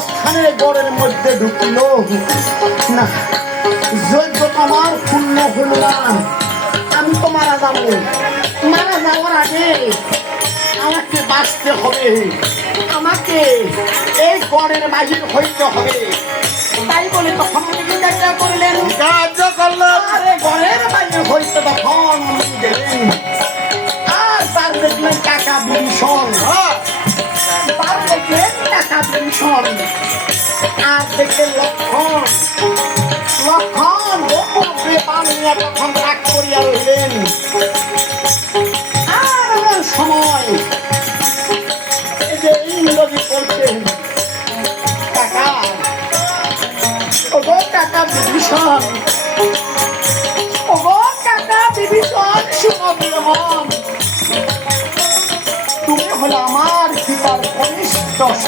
স্থানের গড়ের মধ্যে ঢুকিল। না যজ্ঞ আমার পূর্ণ হল না। আমি তো মারা যাব। মারা যাওয়ার আগে আমাকে বাঁচতে হবে। আমাকে এই গড়ের বাহির হইতে হবে। তাই বলে তখন উনি জিজ্ঞাসা করলেন কার্য করলাম আরে ঘরের বাইরে হইতে তখন গেলেন। আর তার দেখলেন কাকা বিভীষণ। তার বিভীষণ আর দেখলেন লক্ষণ। লক্ষণ গোপনে বানিয়ে তখন রাগ করিয়া রইলেন আর এমন সময় এই যে ইংরেজি করছেন কাকা ও গো কাকা বিভীষণ ও গো কাকা বিভীষণ শুনো বিলমন তুমি হলো আমার কাকা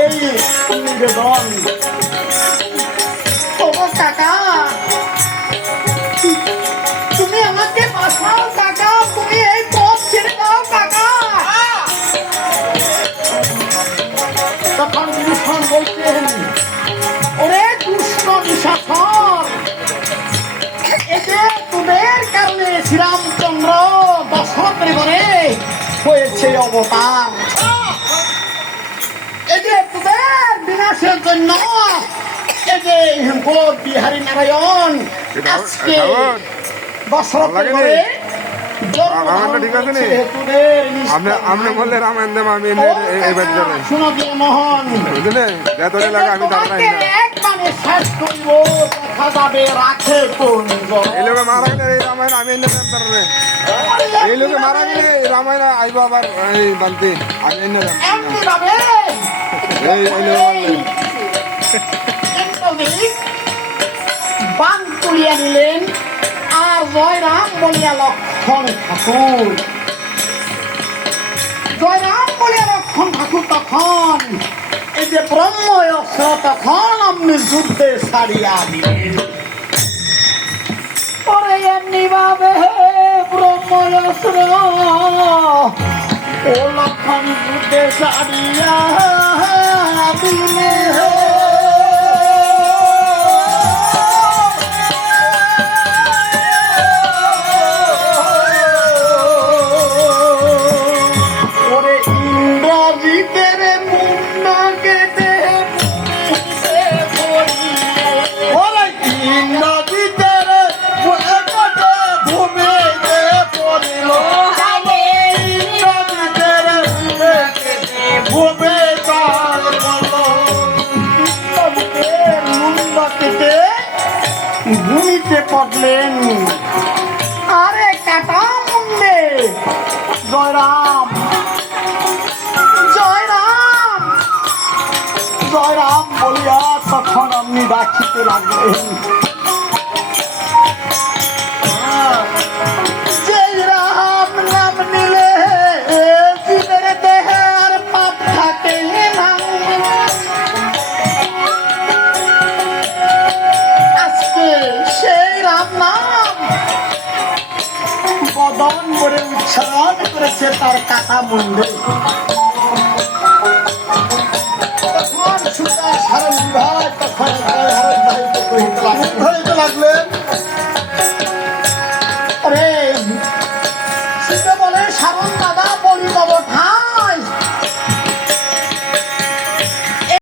এই নিবেদন ও কাকা তুমি আমাকে বাঁচাও কাকা তুমি এই পথ ছেড়ে দাও কাকা তখন বিভীষণ বলছেন, ওরে দুষ্ট নিশাসন শ্রীরামচন্দ্র দশরথের ঘরে হয়েছে অবতার। এই যে তোদের বিনাশের জন্য এই যে বিহারী নারায়ণ আজকে দশরথের ঘরে জন্ম রামায়ণটা ঠিক আছে নি? আপনি আপনি বললে রামায়ণ দেব আমি এইবার কাকা, যাবেন শুনো মোহন। বুঝলেন যত লাগে আমি দাঁড়াই না। করব যাবে রাখে কোন এই লোকে মারা গেলে এই রামায়ণ আমি এনে দেন তারপরে এই লোকে মারা গেলে রামায়ণ আইব আবার এই বালতি আমি এনে এই এই বান তুলিয়া নিলেন আর জয়রাম বলিয়া লক্ষণ ঠাকুর। জয়রাম বলিয়া লক্ষণ ঠাকুর তখন এই যে ব্রহ্ম তখন আপনি যুদ্ধে ছাড়িয়া দিলেন পরে এমনি ভাবে ব্রহ্ম ও লক্ষণ যুদ্ধে ছাড়িয়া দেখলেন আরে কাটা মুন্ডে। জয়রাম। জয়রাম। জয়রাম বলিয়া তখন আপনি ডাকিতে লাগলেন। করে উচ্চারণ করেছে তার কাটা মুন্ডে।